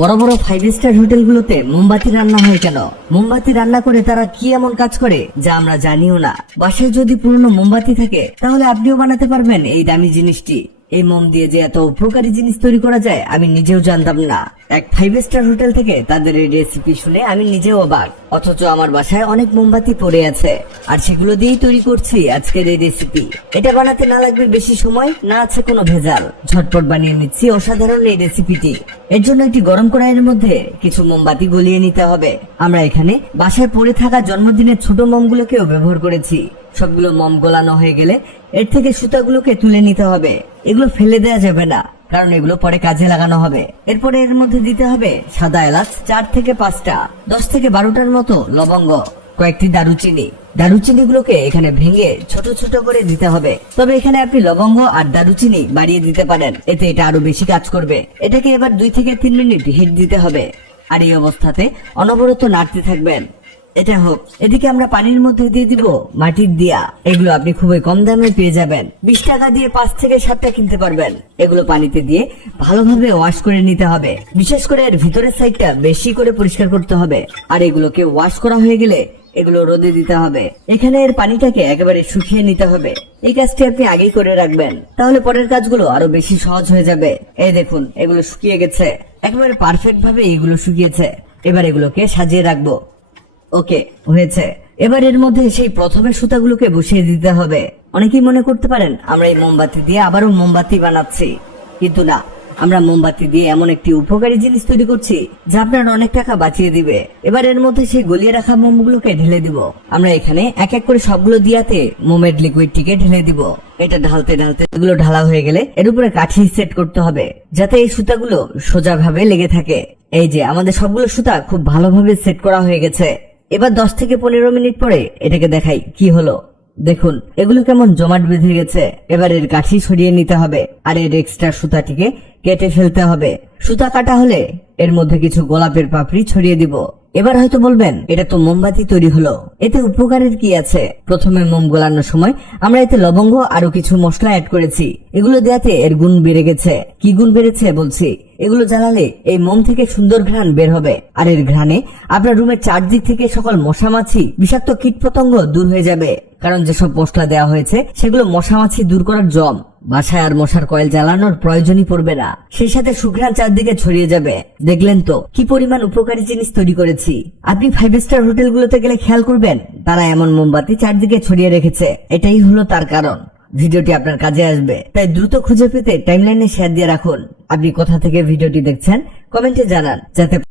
বড় বড় 5 স্টার হোটেলগুলোতে মোমবাতি রান্না হয় কেন? মোমবাতি রান্না করে তারা কি এমন কাজ করে যা আমরা জানিও না। বাসায় যদি পুরনো মোমবাতি থাকে তাহলে আপনিও বানাতে পারবেন এই দামি জিনিসটি। এই মোম দিয়ে যে এত উপকারী জিনিস তৈরি করা যায় আমি নিজেও জানতাম না। এক 5 স্টার হোটেল থেকে তাদের এই রেসিপি শুনে আমি নিজেও অবাক। অথচ আমার বাসায় অনেক মোমবাতি পড়ে আছে আর সেগুলো দিয়েই তৈরি করছি আজকের এই রেসিপি। এটা বানাতে না লাগবে বেশি সময়, না আছে কোনো ভেজাল। ঝটপট বানিয়ে নিচ্ছি অসাধারণ এই রেসিপিটি। এর জন্য একটি গরম কড়াইয়ের মধ্যে কিছু মোমবাতি গলিয়ে নিতে হবে। আমরা এখানে বাসায় পড়ে থাকা জন্মদিনের ছোট মোমগুলোকেও ব্যবহার করেছি। সবগুলো মোম গলানো হয়ে গেলে এর থেকে সুতাগুলোকে তুলে নিতে হবে। এগুলো ফেলে দেওয়া যাবে না, কারণ এগুলো পরে কাজে লাগানো হবে। এরপরে এর মধ্যে দিতে হবে সাদা এলাচ 4 থেকে 5টা, 10 থেকে 12টার মতো লবঙ্গ, কয়েকটি দারুচিনি গুলোকে এখানে ভেঙে ছোট ছোট করে দিতে হবে। তবে এখানে আপনি লবঙ্গ আর দারুচিনি বাড়িয়ে দিতে পারেন, এতে এটা আরো বেশি কাজ করবে। এটাকে এবার 2 থেকে 3 মিনিট হিট দিতে হবে আর এই অবস্থাতে অনবরত নাড়তে থাকবেন। এটা হোক, এদিকে আমরা পানির মধ্যে দিয়ে দিব মাটির দিয়া। এগুলো আপনি খুবই কম দামে পেয়ে যাবেন। 20 টাকা দিয়ে 5 থেকে 7টা কিনতে পারবেন। এগুলো পানিতে দিয়ে ভালোভাবে ওয়াশ করে নিতে হবে। বিশেষ করে এর ভিতরের সাইডটা বেশি করে পরিষ্কার করতে হবে। আর এগুলোকে ওয়াশ করা হয়ে গেলে এগুলো রোদে দিতে হবে। এখানে এর পানিটাকে একেবারে শুকিয়ে নিতে হবে। এই কাজটি আপনি আগেই করে রাখবেন, তাহলে পরের কাজগুলো আরো বেশি সহজ হয়ে যাবে। এই দেখুন, এগুলো শুকিয়ে গেছে, একেবারে পারফেক্ট ভাবে এগুলো শুকিয়েছে। এবার এগুলোকে সাজিয়ে রাখবো। ওকে, হয়েছে। এবার এর মধ্যে সেই প্রথমে সুতাগুলোকে বসিয়ে দিতে হবে। অনেকেই মনে করতে পারেন আমরা এই মোমবাতি দিয়ে আবারও মোমবাতি বানাচ্ছি, কিন্তু না, আমরা মোমবাতি দিয়ে এমন একটি উপকারী জিনিস তৈরি করছি যা আপনার অনেক টাকা বাঁচিয়ে দিবে। এবার এর মধ্যে সেই গলিয়ে রাখা মোমগুলোকে ঢেলে দিব। আমরা এখানে এক এক করে সবগুলো দিয়াতে মোমের লিকুইডটিকে ঢেলে দিব। এটা ঢালতে ঢালতে এগুলো ঢালা হয়ে গেলে এর উপরে কাঠি সেট করতে হবে যাতে এই সুতাগুলো সোজাভাবে লেগে থাকে। এই যে আমাদের সবগুলো সুতা খুব ভালোভাবে সেট করা হয়ে গেছে। এবার 10 থেকে 15 মিনিট পরে এটাকে দেখাই কি হলো। দেখুন, এগুলো কেমন জমাট বেঁধে গেছে। এবার এর কাঠি সরিয়ে নিতে হবে আর এর এক্সট্রা সুতাটিকে কেটে ফেলতে হবে। সুতা কাটা হলে এর মধ্যে কিছু গোলাপের পাপড়ি ছড়িয়ে দিব। এবার হয়তো বলবেন এটা তো মোমবাতি তৈরি হলো, এতে উপকারের কি আছে? প্রথমে মোম গলানোর সময় আমরা এতে লবঙ্গ আরো কিছু মশলা অ্যাড করেছি। এগুলো দেওয়াতে এর গুণ বেড়ে গেছে। কি গুণ বেড়েছে বলছি, এগুলো জ্বালালে এই মোম থেকে সুন্দর ঘ্রাণ বের হবে আর এর ঘ্রাণে আপনার রুমের চারদিক থেকে সকল মশামাছি, বিষাক্ত কীটপতঙ্গ দূর হয়ে যাবে। কারণ যেসব মশলা দেওয়া হয়েছে সেগুলো মশামাছি দূর করার জম। বাসায় আর মশার কয়েল জ্বালানোর প্রয়োজনই পড়বে না। সেই সাথে সুঘ্রাণ চারদিকে ছড়িয়ে যাবে। দেখলেন তো কি পরিমাণ উপকারী জিনিস তৈরি করেছি। আপনি 5 স্টার হোটেলগুলোতে গেলে খেয়াল করবেন তারা এমন মোমবাতি চারদিকে ছড়িয়ে রেখেছে। এটাই হলো তার কারণ। ভিডিওটি আপনার কাজে আসবে, তাই দ্রুত খুঁজে পেতে টাইমলাইনে শেয়ার দিয়ে রাখুন। আপনি কোথা থেকে ভিডিওটি দেখছেন কমেন্টে জানান, যাতে